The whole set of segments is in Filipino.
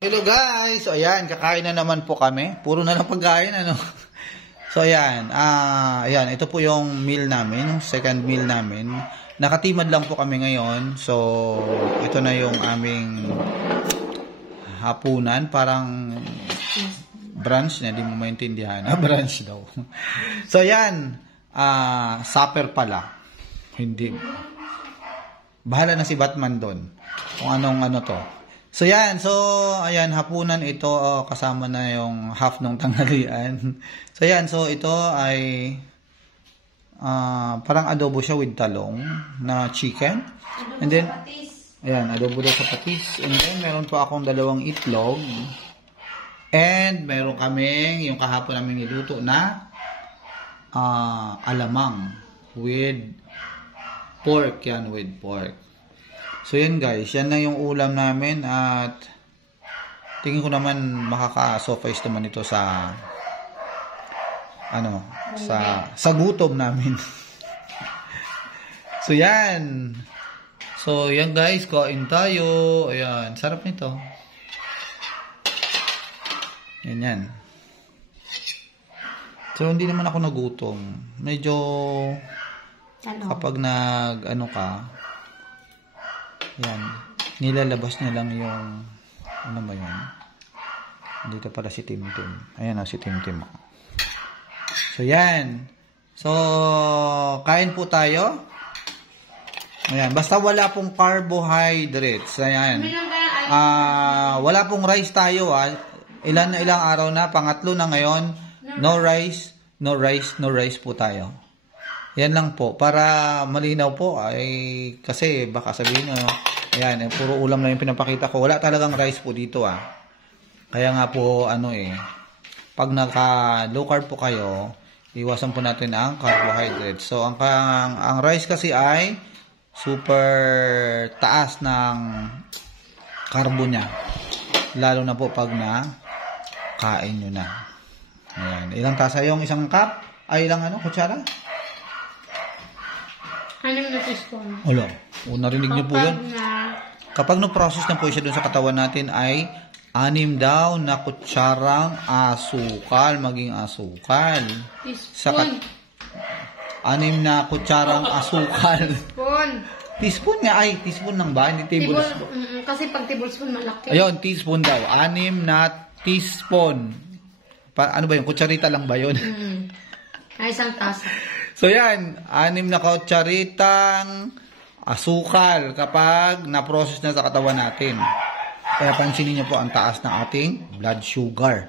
Hello guys! So ayan, kakain na naman po kami. Puro na lang pagkain, ano? So ayan, ayan, ito po yung meal namin, second meal namin. Nakatimad lang po kami ngayon. So, ito na yung aming hapunan. Parang brunch na, di mo maintindihan. Brunch daw. So ayan, supper pala. Hindi. Bahala na si Batman doon. Kung anong ano to. So yan, so ayan, hapunan ito, kasama na yung half ng tanghalian. So yan, so ito ay parang adobo siya with talong na chicken. And then, ayan, adobo daw sa patis. And then, meron pa akong dalawang itlog. And meron kaming, yung kahapon namin niluto na alamang with pork, yan, with pork. So yan guys, yan na yung ulam namin at tingin ko naman makaka-suffice naman ito sa ano, sa gutom namin. So yan. So yan guys, kain tayo. Ayan, sarap nito. Yan. So hindi naman ako nagutom. Medyo kapag nag-ano ka, yan, nilalabas niya lang yung, ano ba yun? Dito pala si Timtim. Ayan na, si Timtim. So, yan. So, kain po tayo. Ayan, basta wala pong carbohydrates. Ayan. Wala pong rice tayo, ilang araw na, pangatlo na ngayon. No rice po tayo. Yan lang po, para malinaw po, ay kasi baka sabihin nyo, ayan, puro ulam na yung pinapakita ko. Wala talagang rice po dito Kaya nga po, pag naka low carb po kayo, iwasan po natin ang carbohydrates. So, ang rice kasi ay super taas ng carbo niya. Lalo na po pag kain nyo na. Ayan, ilang tasa yung isang cup? Ay, ilang kutsara? 6 na teaspoon. Wala. Narinig niyo po yun. Kapag na-process na po siya dun sa katawan natin ay 6 daw na kutsarang asukal. Maging asukal. Teaspoon. 6 na kutsarang asukal. Teaspoon. Teaspoon nga. Ay, teaspoon lang ba? Hindi tablespoon. Kasi pag tablespoon malaki. Ayun, teaspoon daw. 6 na teaspoon. Ano ba yun? Kutsarita lang ba yun? Ay, isang tasa. So yan, 6 na kutsaritang asukal kapag na-process na sa katawan natin. Kaya pansinin niyo po ang taas ng ating blood sugar.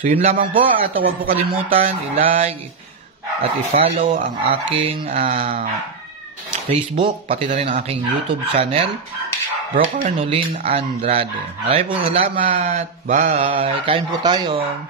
So yun lamang po, at huwag po kalimutan i-like at i-follow ang aking Facebook, pati na rin ang aking YouTube channel, Broker Nolin Andrade. Maraming po salamat. Bye. Kain po tayo.